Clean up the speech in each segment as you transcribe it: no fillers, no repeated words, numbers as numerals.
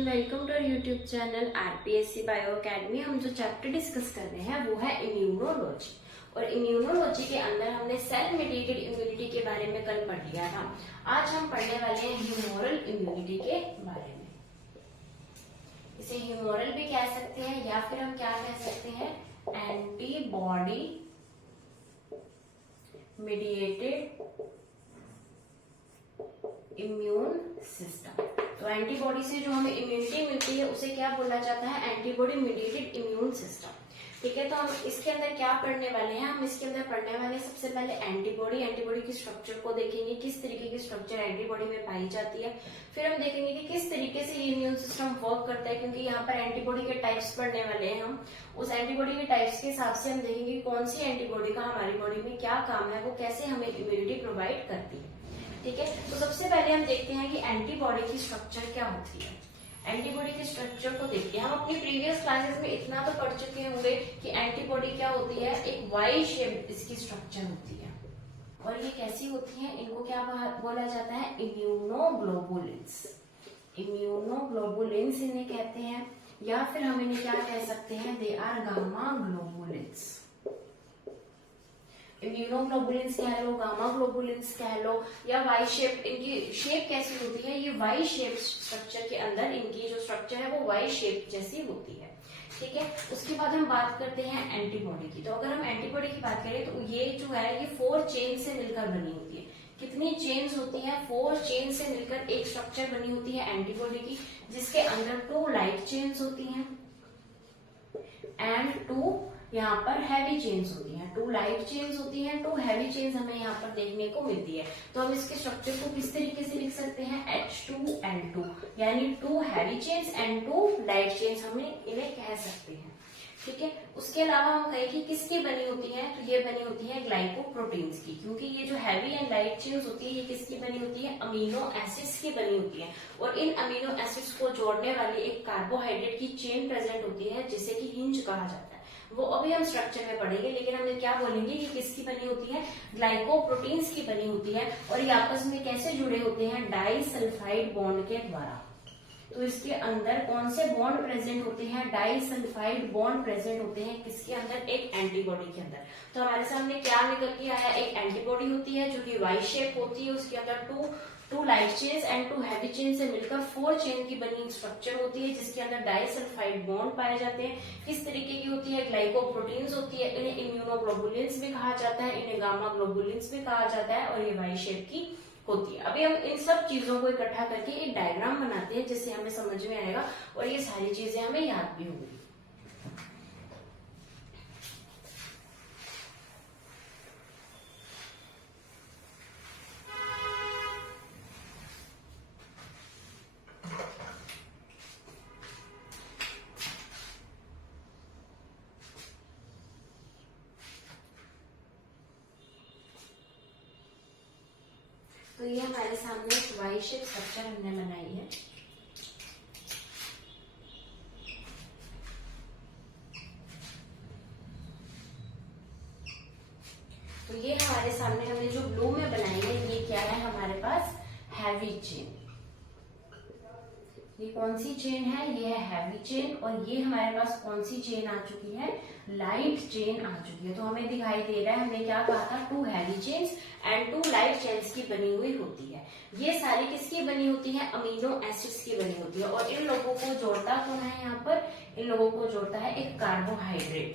Everyone, welcome to YouTube channel RPSC bio academy. हम जो chapter discuss कर रहे हैं वो है इम्यूनोलॉजी। और इम्यूनोलॉजी के अंदर हमने सेल मेडिएटेड इम्यूनिटी के बारे में कल पढ़ लिया था। आज हम पढ़ने वाले हैं ह्यूमोरल इम्यूनिटी के बारे में। इसे ह्यूमोरल भी कह सकते हैं या फिर हम क्या कह सकते हैं, एंटीबॉडी मेडिएटेड इम्यून सिस्टम। तो एंटीबॉडी से जो हमें इम्यूनिटी मिलती है उसे क्या बोला जाता है, एंटीबॉडी मेडिएटेड इम्यून सिस्टम। ठीक है, तो हम इसके अंदर क्या पढ़ने वाले हैं, हम इसके अंदर पढ़ने वाले हैं सबसे पहले एंटीबॉडी की स्ट्रक्चर को देखेंगे, किस तरीके की स्ट्रक्चर एंटीबॉडी में पाई जाती है। फिर हम देखेंगे कि किस तरीके से ये इम्यून सिस्टम वर्क करता है, क्योंकि यहाँ पर एंटीबॉडी के टाइप्स पढ़ने वाले हैं हम। उस एंटीबॉडी के टाइप्स के हिसाब से हम देखेंगे कौन सी एंटीबॉडी का हमारी बॉडी में क्या काम है, वो कैसे हमें इम्यूनिटी प्रोवाइड करती है। ठीक है, तो सबसे पहले हम देखते हैं कि एंटीबॉडी की स्ट्रक्चर क्या होती है। एंटीबॉडी के स्ट्रक्चर को देखते हैं। हम अपनी प्रीवियस क्लासेस में इतना तो पढ़ चुके होंगे कि एंटीबॉडी क्या होती है, एक वाई शेप इसकी स्ट्रक्चर होती है। और ये कैसी होती है, इनको क्या बोला जाता है, इम्यूनोग्लोबुलिन्स। इम्यूनोग्लोबुलिन्स इन्हें कहते हैं, या फिर हम इन्हें क्या कह सकते हैं, they are gamma globulins. Immunoglobulins कह लो, गामा ग्लोबुलिन्स कह लो, या वाई शेप। इनकी शेप कैसी होती है, ये वाई शेप स्ट्रक्चर के अंदर इनकी जो स्ट्रक्चर है वो वाई शेप जैसी होती है। ठीक है, उसके बाद हम बात करते हैं एंटीबॉडी की। तो अगर हम एंटीबॉडी की बात करें तो ये जो है ये 4 चेन से मिलकर बनी होती है। कितनी चेन्स होती हैं, 4 चेन से मिलकर एक स्ट्रक्चर बनी होती है एंटीबॉडी की, जिसके अंदर 2 लाइट चेन्स होती हैं एंड 2 यहाँ पर हैवी चेन्स होती हैं। 2 लाइट चेन्स होती हैं, 2 हैवी चेन्स हमें यहाँ पर देखने को मिलती है। तो हम इसके स्ट्रक्चर को किस तरीके से लिख सकते हैं, H2N2, यानी 2 heavy chains and 2 light chains हमें इन्हें कह सकते हैं। ठीक है, उसके अलावा हम कहें कि किसकी बनी होती है, तो ये बनी होती है ग्लाइकोप्रोटीन्स की, क्योंकि ये जो हैवी एंड लाइट चेन्स होती है ये किसकी बनी होती है, अमीनो एसिड्स की बनी होती है। और इन अमीनो एसिड्स को जोड़ने वाली एक कार्बोहाइड्रेट की चेन प्रेजेंट होती है जिसे कि हिंज कहा जाता है। वो अभी हम स्ट्रक्चर में पढ़ेंगे, लेकिन हम क्या बोलेंगे कि किसकी बनी होती है, ग्लाइकोप्रोटीन्स की बनी होती है। और ये आपस में कैसे जुड़े होते हैं, डाइसल्फाइड बॉन्ड के द्वारा। तो इसके अंदर कौन से बॉन्ड प्रेजेंट होते हैं, डाइसल्फाइड बॉन्ड प्रेजेंट होते हैं किसके अंदर, एक एंटीबॉडी के अंदर। तो हमारे सामने क्या निकल के आया, एक एंटीबॉडी होती है जो कि वाई शेप होती है, उसके अंदर 2 light chains and 2 heavy chain से मिलकर 4 चेन की बनी स्ट्रक्चर होती है, जिसके अंदर डाइसल्फाइड बॉन्ड पाए जाते हैं। किस तरीके की होती है, ग्लाइकोप्रोटीन्स होती है। इन्हें इम्यूनोग्लोबुलिन्स भी कहा जाता है, इन्हें गामा ग्लोबुलिन्स भी कहा जाता है, और ये वाई शेप की होती है। अभी हम इन सब चीजों को इकट्ठा करके एक डायग्राम बनाते हैं जिससे हमें समझ में आएगा और ये सारी चीजें हमें याद भी होंगी। तो ये हमारे सामने एक वाई शेप स्ट्रक्चर हमने बनाई है। तो ये हमारे सामने हमने जो ब्लू में बनाई है, ये क्या है हमारे पास, हैवी चेन। ये कौन सी चेन है, ये है हैवी चेन। और ये हमारे पास कौन सी चेन आ चुकी है, लाइट चेन आ चुकी है। तो हमें दिखाई दे रहा है, हमने क्या कहा था, 2 heavy chains and 2 light chains की बनी हुई होती है। ये सारी किसकी बनी होती है, अमीनो एसिड्स की बनी होती है। और इन लोगों को जोड़ता कौन है, यहाँ पर इन लोगों को जोड़ता है एक कार्बोहाइड्रेट।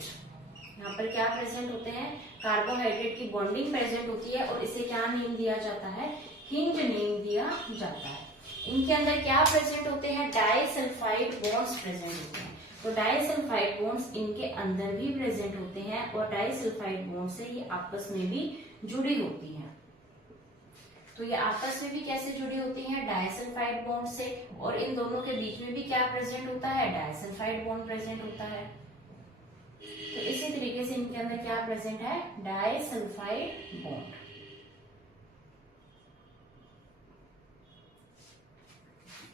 यहाँ पर क्या प्रेजेंट होते हैं, कार्बोहाइड्रेट की बॉन्डिंग प्रेजेंट होती है, और इसे क्या नेम दिया जाता है, हिंज नेम दिया जाता है। इनके अंदर क्या प्रेजेंट होते हैं, डाइसल्फाइड बॉन्ड्स प्रेजेंट होते हैं। तो डाइसल्फाइड बॉन्ड्स इनके अंदर भी प्रेजेंट होते हैं, और डाइसल्फाइड बॉन्ड से ये आपस में भी जुड़ी होती हैं। तो ये आपस में भी कैसे जुड़ी होती हैं, डाइसल्फाइड बॉन्ड से। और इन दोनों के बीच में भी क्या प्रेजेंट होता है, डाइसल्फाइड बॉन्ड प्रेजेंट होता है। तो इसी तरीके से इनके अंदर क्या प्रेजेंट है, डाइसल्फाइड बॉन्ड।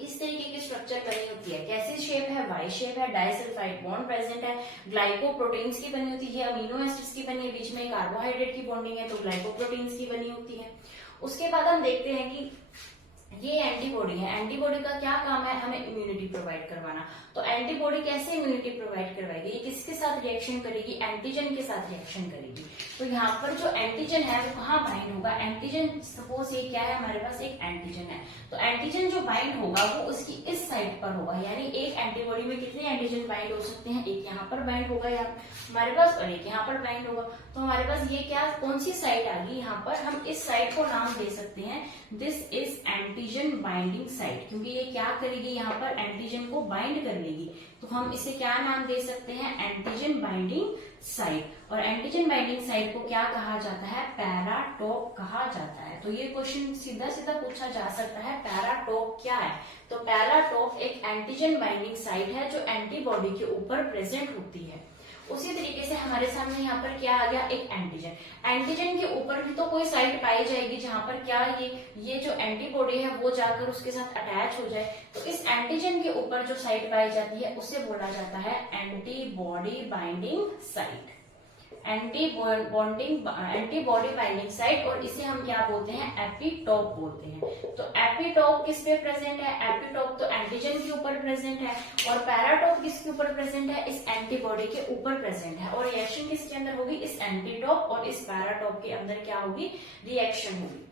इस तरीके की स्ट्रक्चर बनी होती है। कैसी शेप है, वाई शेप है, डाइसल्फाइड बॉन्ड प्रेजेंट है, ग्लाइकोप्रोटीन्स की बनी होती है, अमीनो एसिड्स की बनी है, बीच में कार्बोहाइड्रेट की बॉन्डिंग है तो ग्लाइकोप्रोटीन्स की बनी होती है। उसके बाद हम देखते हैं कि ये एंटीबॉडी है। एंटीबॉडी का क्या काम है, हमें इम्यूनिटी प्रोवाइड करवाना। तो एंटीबॉडी कैसे इम्यूनिटी प्रोवाइड करवाएगी, ये किसके साथ रिएक्शन करेगी, एंटीजन के साथ रिएक्शन करेगी। तो यहाँ पर जो एंटीजन है वो कहाँ बाइंड होगा, एंटीजन, सपोज ये क्या है हमारे पास एक एंटीजन है, तो एंटीजन जो बाइंड होगा वो उसकी इस साइड पर होगा। यानी एक एंटीबॉडी में कितने एंटीजन बाइंड हो सकते हैं, एक यहाँ पर बाइंड होगा या हमारे पास, और एक यहाँ पर बाइंड होगा। तो हमारे पास ये क्या, कौन सी साइड आ गई, यहाँ पर हम इस साइड को नाम दे सकते हैं this is antigen binding site, क्योंकि ये क्या करेगी, यहाँ पर एंटीजन को बाइंड कर लेगी। तो हम इसे क्या नाम दे सकते हैं, एंटीजन बाइंडिंग साइट। और एंटीजन बाइंडिंग साइट को क्या कहा जाता है, पैराटोप कहा जाता है। तो ये क्वेश्चन सीधा सीधा पूछा जा सकता है, पैराटोप क्या है। तो पैराटोप एक एंटीजन बाइंडिंग साइट है जो एंटीबॉडी के ऊपर प्रेजेंट होती है। उसी तरीके से हमारे सामने यहाँ पर क्या आ गया, एक एंटीजन। एंटीजन के ऊपर भी तो कोई साइट पाई जाएगी जहां पर क्या ये जो एंटीबॉडी है वो जाकर उसके साथ अटैच हो जाए। तो इस एंटीजन के ऊपर जो साइट पाई जाती है उसे बोला जाता है antibody binding site, antibody binding site. और इसे हम क्या बोलते हैं, एपिटोप बोलते हैं। तो एपिटोप किस पे प्रेजेंट है, एपिटोप तो एंटीजन के ऊपर प्रेजेंट है, और पैराटोप किसके ऊपर प्रेजेंट है, इस एंटीबॉडी के ऊपर प्रेजेंट है। और रिएक्शन किसके अंदर होगी, इस एंटीटोप और इस पैराटोप के अंदर क्या होगी, रिएक्शन होगी।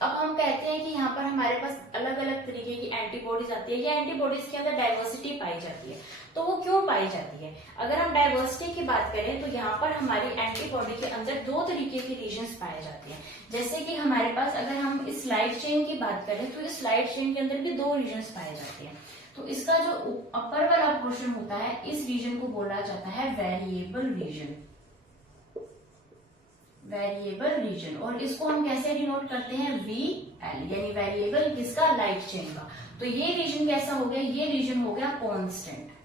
अब हम कहते हैं कि यहाँ पर हमारे पास अलग अलग तरीके की एंटीबॉडीज आती है, या एंटीबॉडीज के अंदर डाइवर्सिटी पाई जाती है। तो वो क्यों पाई जाती है, अगर हम डाइवर्सिटी की बात करें तो यहाँ पर हमारी एंटीबॉडी के अंदर दो तरीके के रीजन्स पाए जाते हैं। जैसे कि हमारे पास अगर हम इस लाइट चेन की बात करें तो इस लाइट चेन के अंदर भी दो रीजन्स पाए जाते हैं। तो इसका जो अपर वाला पोर्शन होता है, इस रीजन को बोला जाता है वेरिएबल रीजन, वेरिएबल रीजन। और इसको हम कैसे डिनोट करते हैं, VL, यानी वेरिएबल किसका, लाइट चेन का। तो ये रीजन कैसा हो गया, ये रीजन हो गया कांस्टेंट।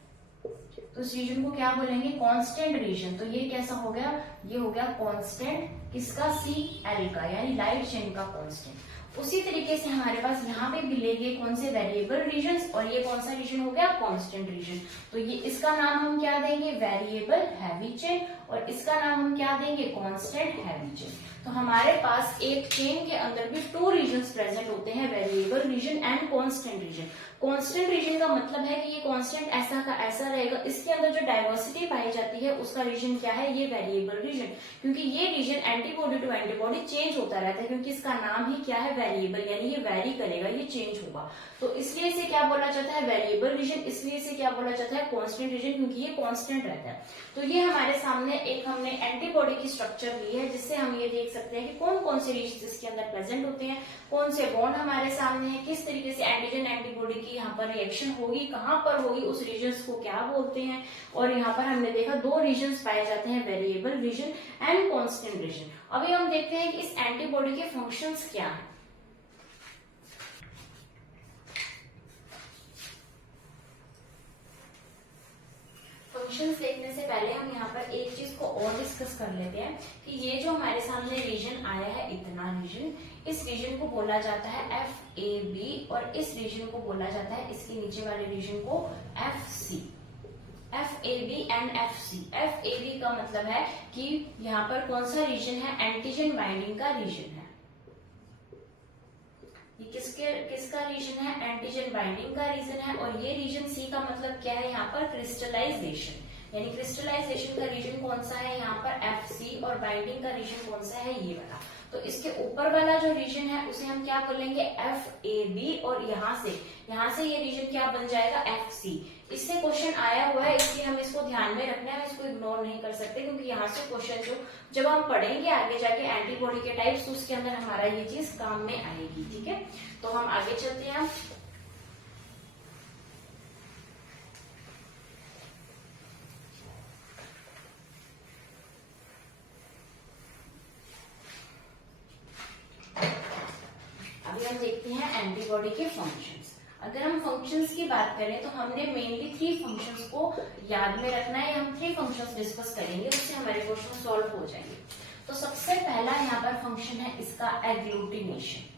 तो इस रीजन को क्या बोलेंगे, कांस्टेंट रीजन। तो ये कैसा हो गया, ये हो गया कांस्टेंट किसका, CL का, यानी लाइट चेन का कांस्टेंट। उसी तरीके से हमारे पास यहाँ पे मिलेंगे कौन से, वेरिएबल रीजन, और ये कौन सा रीजन हो गया, कांस्टेंट रीजन। तो ये इसका नाम हम क्या देंगे, वेरिएबल हैवी चेन, और इसका नाम हम क्या देंगे, कांस्टेंट हैवी चेन। तो हमारे पास एक चेन के अंदर भी टू रीजन्स प्रेजेंट होते हैं, variable region and constant region. Constant region का मतलब है कि ये कांस्टेंट ऐसा का ऐसा रहेगा, इसके अंदर जो डाइवर्सिटी पाई जाती है उसका रीजन क्या है, ये वेरिएबल रीजन। क्योंकि ये region antibody to antibody change होता रहता है, क्योंकि इसका नाम ही क्या है, वेरिएबल, यानी ये वेरी करेगा, ये चेंज होगा। तो इसलिए इसे क्या बोला जाता है, वेरिएबल रीजन। इसलिए इसे क्या बोला जाता है, कांस्टेंट रीजन, क्योंकि ये कांस्टेंट रहता है। तो ये हमारे सामने एक हमने एंटीबॉडी की स्ट्रक्चर ली है, जिससे हम ये देख सकते हैं कि कौन कौन से रीजन इसके अंदर प्रेजेंट होते हैं, कौन से बॉन्ड हमारे सामने है, किस तरीके से एंटीजन एंटीबॉडी की यहाँ पर रिएक्शन होगी, कहाँ पर होगी, उस रीजन्स को क्या बोलते हैं। और यहाँ पर हमने देखा दो रीजन्स पाए जाते हैं, variable region and constant region. अभी हम देखते हैं कि इस एंटीबॉडी के फंक्शंस क्या हैं। फंक्शंस देखने से पहले हम यहाँ पर एक चीज को और डिस्कस कर लेते हैं कि ये जो हमारे सामने रीजन आया है, इतना रीजन, इस रीजन को बोला जाता है FAB, और इस रीजन को बोला जाता है, इसके नीचे वाले रीजन को FC। FAB and FC। FAB का मतलब है कि यहाँ पर कौन सा रीजन है, एंटीजन बाइंडिंग का रीजन है। ये किसका रीजन है, एंटीजन बाइंडिंग का रीजन है। और ये रीजन C का मतलब क्या है, यहाँ पर क्रिस्टलाइजेशन, यानी क्रिस्टलाइजेशन का रीजन कौन सा है, यहाँ पर FC, और बाइंडिंग का रीजन कौन सा है, ये वाला। तो इसके ऊपर वाला जो रीजन है उसे हम क्या बोलेंगे, FAB, और यहाँ से ये रीजन क्या बन जाएगा, FC। इससे क्वेश्चन आया हुआ है, इसलिए हम इसको ध्यान में रखना है, इसको इग्नोर नहीं कर सकते, क्योंकि यहाँ से क्वेश्चन जो जब हम पढ़ेंगे आगे जाके एंटीबॉडी के टाइप्स, उसके अंदर हमारा ये चीज काम में आएगी। ठीक है, तो हम आगे चलते हैं। अभी हम देखते हैं एंटीबॉडी के फंक्शंस। अगर हम फंक्शंस की बात करें तो हमने मेनली 3 फंक्शंस को याद में रखना है, हम 3 फंक्शंस डिस्कस करेंगे, उससे हमारे क्वेश्चन सॉल्व हो जाएंगे। तो सबसे पहला यहाँ पर फंक्शन है इसका एग्लूटिनेशन।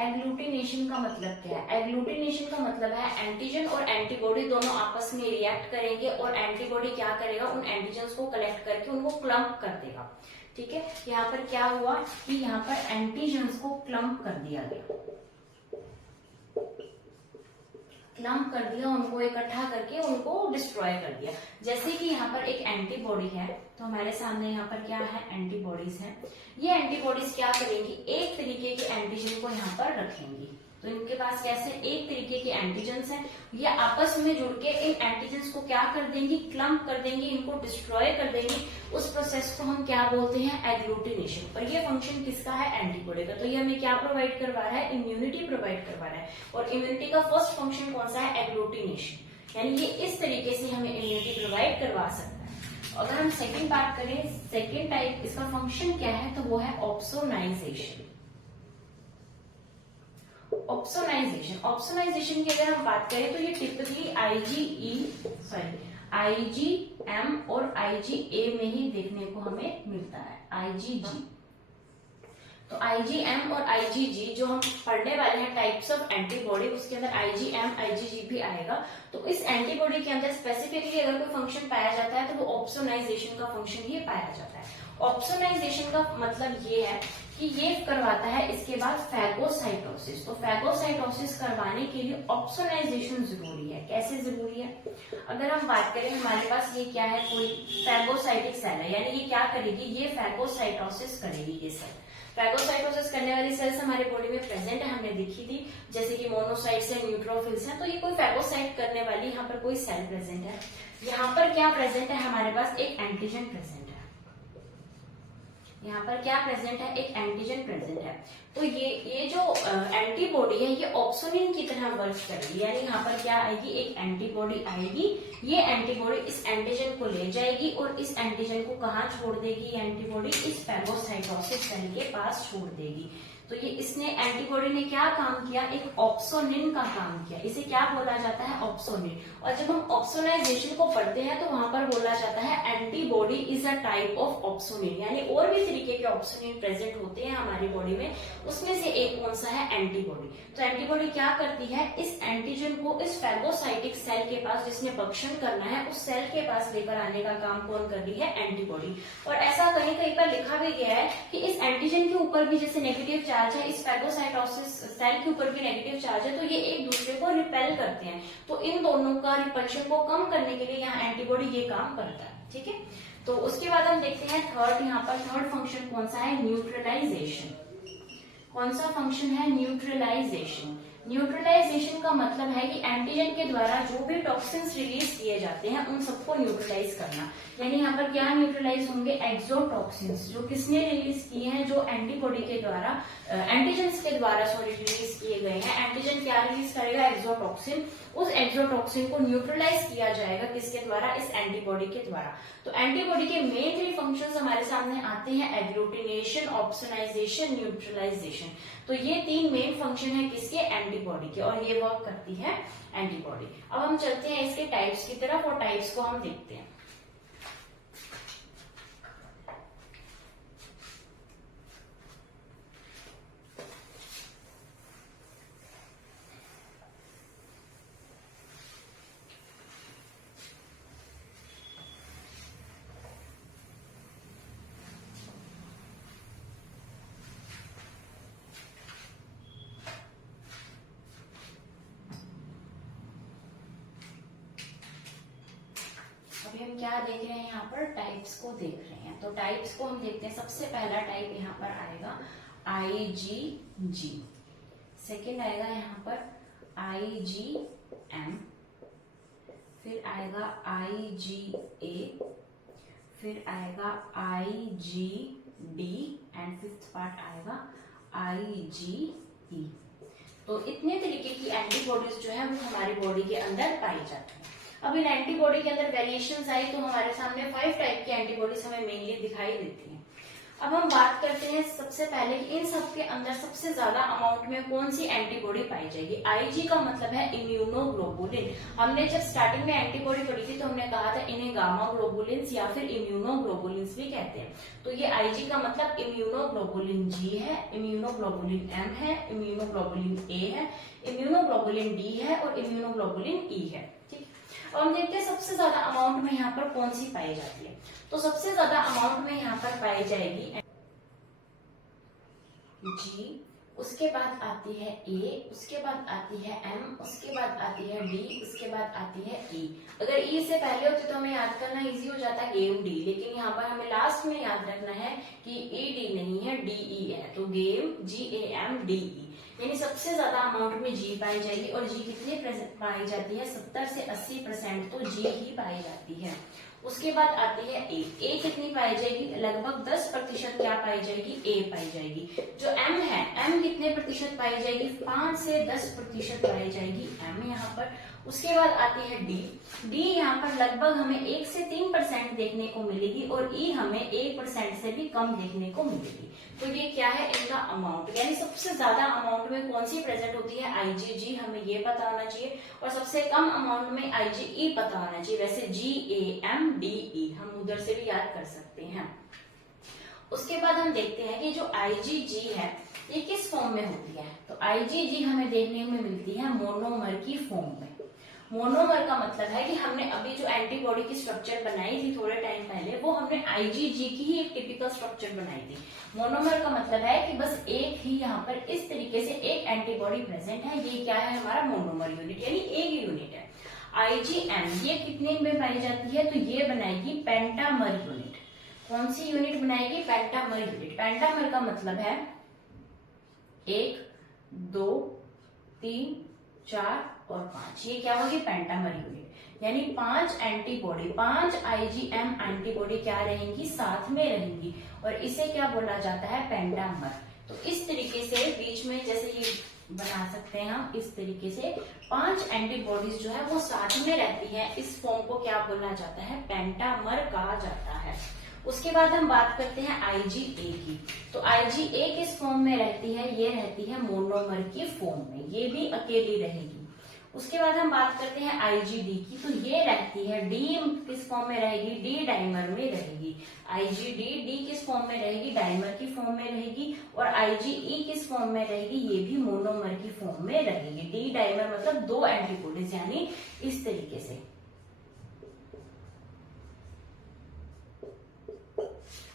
एग्लूटिनेशन का मतलब क्या है, एग्लूटिनेशन का मतलब है एंटीजन और एंटीबॉडी दोनों आपस में रिएक्ट करेंगे, और एंटीबॉडी क्या करेगा, उन एंटीजन्स को कलेक्ट करके उनको क्लम्प कर देगा। ठीक है, यहाँ पर क्या हुआ कि यहाँ पर एंटीजन्स को क्लम्प कर दिया गया, क्लम्प कर दिया, उनको इकट्ठा करके उनको डिस्ट्रॉय कर दिया। जैसे कि यहाँ पर एक एंटीबॉडी है, तो हमारे सामने यहाँ पर क्या है, एंटीबॉडीज है। ये एंटीबॉडीज क्या करेंगी, एक तरीके के एंटीजन को यहाँ पर रखेंगी। तो इनके पास कैसे एक तरीके के एंटीजन्स हैं, ये आपस में जुड़ के इन एंटीजन्स को क्या कर देंगी, क्लम्प कर देंगी, इनको डिस्ट्रॉय कर देंगी। उस प्रोसेस को हम क्या बोलते हैं, एग्लूटिनेशन। और ये फंक्शन किसका है, एंटीबॉडी का। तो ये हमें क्या प्रोवाइड करवा रहा है, इम्यूनिटी प्रोवाइड करवा रहा है। और इम्यूनिटी का फर्स्ट फंक्शन कौन सा है, एग्लूटिनेशन, यानी ये इस तरीके से हमें इम्यूनिटी प्रोवाइड करवा सकता है। अगर हम सेकेंड बात करें, सेकेंड टाइप इसका फंक्शन क्या है, तो वो है ऑप्सोनाइजेशन। ऑप्सोनाइजेशन की अगर हम बात करें तो ये टिपिकली आईजीएम और आईजीए में ही देखने को हमें मिलता है, आईजीजी। तो आईजीएम और आईजीजी जो हम पढ़ने वाले हैं टाइप्स ऑफ एंटीबॉडी, उसके अंदर आईजीएम आईजीजी भी आएगा। तो इस एंटीबॉडी के अंदर स्पेसिफिकली अगर कोई फंक्शन पाया जाता है तो वो ऑप्सोनाइजेशन का फंक्शन ही पाया जाता है। ऑप्सोनाइजेशन का मतलब ये है कि ये करवाता है इसके बाद फैगोसाइटोसिस। तो फैगोसाइटोसिस करवाने के लिए ऑप्सोनाइजेशन जरूरी है। कैसे जरूरी है, अगर हम बात करें हमारे पास ये क्या है, कोई फैगोसाइटिक सेल है, यानी ये क्या करेगी, ये फैगोसाइटोसिस करेगी। ये सेल फैगोसाइटोसिस करने वाली सेल्स हमारे बॉडी में प्रेजेंट है, हमने देखी थी, जैसे कि मोनोसाइट्स है, न्यूट्रोफिल्स है। तो ये कोई फैगोसाइट करने वाली यहाँ पर कोई सेल प्रेजेंट है। यहाँ पर क्या प्रेजेंट है, हमारे पास एक एंटीजन प्रेजेंट है। यहाँ पर क्या प्रेजेंट है, एक एंटीजन प्रेजेंट है। तो ये जो एंटीबॉडी है ये ऑप्सोनिन की तरह वर्क करेगी, यानी यहाँ पर क्या आएगी, एक एंटीबॉडी आएगी। ये एंटीबॉडी इस एंटीजन को ले जाएगी और इस एंटीजन को कहाँ छोड़ देगी, ये एंटीबॉडी इस फैगोसाइटोसिस सेल के पास छोड़ देगी। तो ये इसने एंटीबॉडी ने क्या काम किया, एक ऑप्सोनिन का काम किया। इसे क्या बोला जाता है, ऑप्सोनिन। और जब हम ऑप्सोनाइजेशन को पढ़ते हैं तो वहां पर बोला जाता है antibody is a type of opsonin, यानी और भी तरीके के ऑप्सोनिन प्रेजेंट होते हैं हमारी बॉडी में, उसमें से एक कौन सा है, एंटीबॉडी। तो एंटीबॉडी क्या करती है, इस एंटीजन को इस फैगोसाइटिक सेल के पास, जिसने भक्षण करना है, उस सेल के पास लेकर आने का काम कौन कर रही है, एंटीबॉडी। और ऐसा कहीं कहीं पर लिखा भी गया है कि इस एंटीजन के ऊपर भी जैसे नेगेटिव चार्ज है, इस फैगोसाइटोसिस सेल के ऊपर भी नेगेटिव चार्ज है, तो ये एक दूसरे को रिपेल करते हैं। तो इन दोनों का रिपल्शन को कम करने के लिए यहाँ एंटीबॉडी ये काम करता है। ठीक है, तो उसके बाद हम देखते हैं थर्ड, यहाँ पर थर्ड फंक्शन कौन सा है, न्यूट्रलाइजेशन। कौन सा फंक्शन है, न्यूट्रलाइजेशन। न्यूट्रलाइजेशन का मतलब है कि एंटीजन के द्वारा जो भी टॉक्सिन्स रिलीज किए जाते हैं उन सबको न्यूट्रलाइज करना। यानी यहाँ पर क्या न्यूट्रलाइज होंगे, एक्सोटॉक्सिन्स, जो किसने रिलीज किए हैं, जो एंटीबॉडी के द्वारा, एंटीजन्स के द्वारा रिलीज किए गए हैं। एंटीजन क्या रिलीज करेगा, एक्सोटॉक्सिन। उस एक्सोटॉक्सिन को न्यूट्रलाइज किया जाएगा किसके द्वारा, इस एंटीबॉडी के द्वारा। तो एंटीबॉडी के मेन 3 फंक्शंस हमारे सामने आते हैं, एग्लूटिनेशन, ऑप्सोनाइजेशन, न्यूट्रलाइजेशन। तो ये 3 मेन फंक्शन है किसके, एंटीबॉडी के, और ये वर्क करती है एंटीबॉडी। अब हम चलते हैं इसके टाइप्स की तरफ और टाइप्स को हम देखते हैं। अभी हम क्या देख रहे हैं, यहाँ पर टाइप्स को देख रहे हैं। तो टाइप्स को हम देखते हैं। सबसे पहला टाइप यहाँ पर आएगा IgG, सेकेंड आएगा यहाँ पर IgM, फिर आएगा IgA, फिर आएगा IgD एंड फिफ्थ पार्ट आएगा IgE। तो इतने तरीके की एंटीबॉडीज जो है वो हमारी बॉडी के अंदर पाई जाती है। अब इन एंटीबॉडी के अंदर वेरिएशंस आई तो हमारे सामने 5 टाइप की एंटीबॉडीज हमें मेनली दिखाई देती हैं। अब हम बात करते हैं सबसे पहले कि इन सब के अंदर सबसे ज्यादा अमाउंट में कौन सी एंटीबॉडी पाई जाएगी। IG का मतलब है इम्यूनोग्लोबुलिन। हमने जब स्टार्टिंग में एंटीबॉडी पढ़ी थी तो हमने कहा था इन्हें गामा ग्लोबुलिन्स या फिर इम्यूनोग्लोबुलिन्स भी कहते हैं। तो ये IG का मतलब इम्यूनोग्लोबुलिन G है, इम्यूनोग्लोबुलिन M है, इम्यूनोग्लोबुलिन A है, इम्यूनोग्लोबुलिन D है और इम्यूनोग्लोबुलिन E है। ठीक, और हम देखते हैं सबसे ज्यादा अमाउंट में यहाँ पर कौन सी पाई जाती है। तो सबसे ज्यादा अमाउंट में यहाँ पर पाई जाएगी G, उसके बाद आती है A, उसके बाद आती है M, उसके बाद आती है D, उसके बाद आती है E। अगर E से पहले होती तो हमें याद करना इजी हो जाता गेम D, लेकिन यहाँ पर हमें लास्ट में याद रखना है कि E D नहीं है, D E है। तो गेम GAMDE, यानी सबसे ज्यादा अमाउंट में G पाई जाएगी। और G कितनी पाई जाती है? 70 से 80% तो G ही पाई जाती है। उसके बाद आती है A कितनी पाई जाएगी? लगभग 10% क्या पाई जाएगी? A पाई जाएगी। जो M है, M कितने प्रतिशत पाई जाएगी? 5 से 10% पाई जाएगी M यहाँ पर। उसके बाद आती है D यहाँ पर लगभग हमें 1 से 3% देखने को मिलेगी और E हमें 1% से भी कम देखने को मिलेगी। तो ये क्या है? इनका अमाउंट, यानी सबसे ज्यादा अमाउंट में कौन सी प्रेजेंट होती है? IgG, हमें ये पता होना चाहिए। और सबसे कम अमाउंट में IgE पता होना चाहिए। वैसे GAMDE हम उधर से भी याद कर सकते हैं। उसके बाद हम देखते हैं कि जो IgG है ये किस फॉर्म में होती है। तो IgG हमें देखने में मिलती है मोनोमर की फॉर्म में। मोनोमर का मतलब है कि हमने अभी जो एंटीबॉडी की स्ट्रक्चर बनाई थी थोड़े टाइम पहले, वो हमने IgG की ही एक टिपिकल स्ट्रक्चर बनाई थी। मोनोमर का मतलब है कि बस एक ही यहाँ पर इस तरीके से एक एंटीबॉडी प्रेजेंट है। ये क्या है? हमारा मोनोमर यूनिट, यानी एक यूनिट है। IgM ये कितने में पाई जाती है? तो ये बनाएगी पेंटामर यूनिट। कौन सी यूनिट बनाएगी? Pentamer unit. पेंटामर का मतलब है 1, 2, 3, 4 और 5। ये क्या होगी? Pentamer unit. यानी 5 एंटीबॉडी, 5 IgM एंटीबॉडी क्या रहेंगी? साथ में रहेंगी। और इसे क्या बोला जाता है? पेंटामर। तो इस तरीके से बीच में जैसे ये बना सकते हैं हम, इस तरीके से 5 एंटीबॉडीज जो है वो साथ में रहती है। इस फॉर्म को क्या बोला जाता है? पेंटामर कहा जाता है। उसके बाद हम बात करते हैं IgA की। तो IgA किस फॉर्म में रहती है? ये रहती है मोनोमर की फॉर्म में, ये भी अकेली रहेगी। उसके बाद हम बात करते हैं IgD की। तो ये रहती है D किस फॉर्म में रहेगी? D डाइमर में रहेगी। IgD D किस फॉर्म में रहेगी? डाइमर की फॉर्म में रहेगी। और IgE किस फॉर्म में रहेगी? ये भी मोनोमर की फॉर्म में रहेगी। D डाइमर मतलब 2 एंटीबॉडीज, यानी इस तरीके से।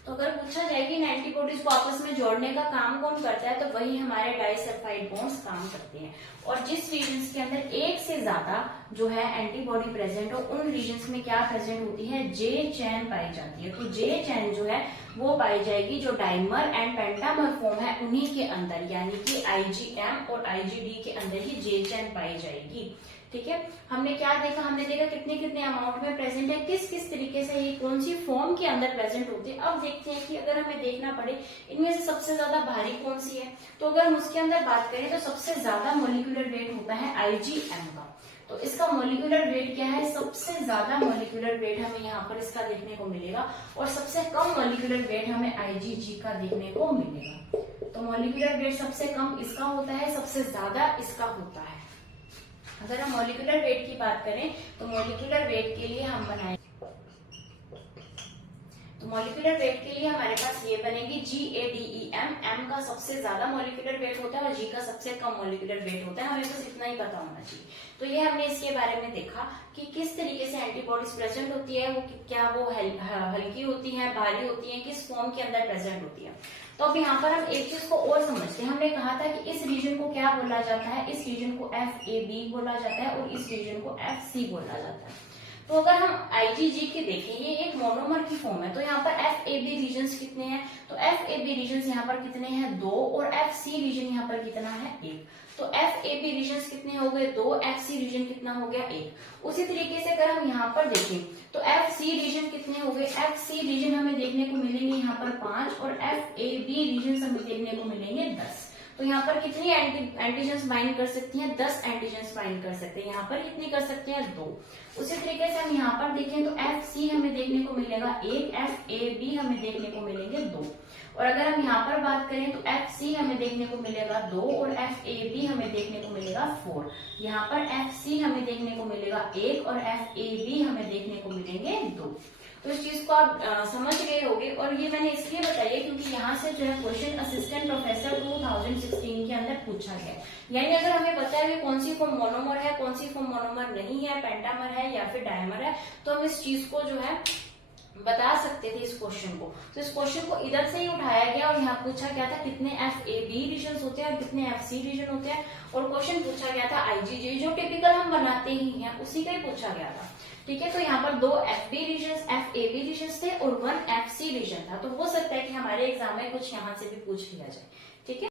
तो अगर पूछा जाए कि इन एंटीबॉडीज को आपस में जोड़ने का काम कौन करता है, तो वही हमारे डाइसल्फाइड बॉन्ड्स काम करते हैं। और जिस रीजन्स के अंदर एक से ज्यादा जो है एंटीबॉडी प्रेजेंट हो, उन रीजन्स में क्या प्रेजेंट होती है? J चैन पाई जाती है। तो J चैन जो है वो पाई जाएगी जो डाइमर एंड पेंटामर फॉर्म है उन्हीं के अंदर, यानी कि IgM और IgD के अंदर ही J चैन पाई जाएगी। ठीक है, हमने क्या देखा? हमने देखा कितने कितने अमाउंट में प्रेजेंट है, किस किस तरीके से ये कौन सी फॉर्म के अंदर प्रेजेंट होती है। अब देखते हैं कि अगर हमें देखना पड़े इनमें से सबसे ज्यादा भारी कौन सी है, तो अगर हम उसके अंदर बात करें तो सबसे ज्यादा मोलिकुलर वेट होता है IgM का। तो इसका मोलिकुलर वेट क्या है? सबसे ज्यादा मोलिकुलर वेट हमें यहाँ पर इसका देखने को मिलेगा और सबसे कम मोलिकुलर वेट हमें IgG का देखने को मिलेगा। तो मोलिकुलर वेट सबसे कम इसका होता है, सबसे ज्यादा इसका होता है। अगर हम मॉलिक्यूलर वेट की बात करें तो मॉलिक्यूलर वेट के लिए हम बनाएंगे, तो मॉलिक्यूलर वेट के लिए हमारे पास ये बनेगी GADEM। M का सबसे ज्यादा मॉलिक्यूलर वेट होता है और G का सबसे कम मॉलिक्यूलर वेट होता है। हमें बस इतना ही पता होना चाहिए। तो ये हमने इसके बारे में देखा कि किस तरीके से एंटीबॉडीज प्रेजेंट होती है, वो क्या वो हल्की होती है, भारी होती है, किस फॉर्म के अंदर प्रेजेंट होती है। तो अब यहाँ पर हम एक चीज को और समझते हैं। हमने कहा था कि इस रीजन को क्या बोला जाता है? इस रीजन को FAB बोला जाता है और इस रीजन को FC बोला जाता है। तो अगर हम IgG की देखें, ये एक मोनोमर की फॉर्म है, तो यहाँ पर FAB रीजन्स कितने हैं? तो FAB रीजन्स यहाँ पर कितने हैं? 2। और FC रीजन यहाँ पर कितना है? 1। तो FAB रीजन्स कितने हो गए? 2। FC रीजन कितना हो गया? 1। उसी तरीके से अगर हम यहाँ पर देखें तो FC रीजन कितने हो गए? FC रीजन हमें देखने को मिलेंगे यहाँ पर 5 और FAB रीजन हमें देखने को मिलेंगे 10। तो यहाँ पर कितनी एंटीजेंस बाइंड कर सकती हैं? 10 एंटीजेंस बाइंड कर सकते हैं। यहाँ पर कितनी कर सकते हैं? 2। उसी तरीके से हम यहाँ पर देखें तो FC हमें देखने को मिलेगा 1, FAB हमें देखने को मिलेंगे 2। और अगर हम यहाँ पर बात करें तो FC हमें देखने को मिलेगा 2 और FAB हमें देखने को मिलेगा 4। यहाँ पर FC हमें देखने को मिलेगा 1 और FAB हमें देखने को मिलेंगे 2। तो इस चीज को आप समझ गए होंगे। और ये मैंने इसलिए बताई है क्योंकि यहाँ से जो है क्वेश्चन असिस्टेंट प्रोफेसर 2016 के अंदर पूछा गया है। यानी अगर हमें पता है कि कौन सी फॉर्म मोनोमर है, कौन सी फॉर्म मोनोमर नहीं है, पेंटामर है या फिर डायमर है, तो हम इस चीज को जो है बता सकते थे इस क्वेश्चन को। तो इस क्वेश्चन को इधर से ही उठाया गया और यहाँ पूछा गया था कितने FAB रीजन होते हैं और कितने FC रीजन होते हैं, और क्वेश्चन पूछा गया था IgG जो टिपिकल हम बनाते ही हैं उसी का ही पूछा गया था। ठीक है, तो यहाँ पर 2 FAB रीजन थे और 1 FC रीजन था। तो हो सकता है कि हमारे एग्जाम में कुछ यहाँ से भी पूछ लिया जाए। ठीक है।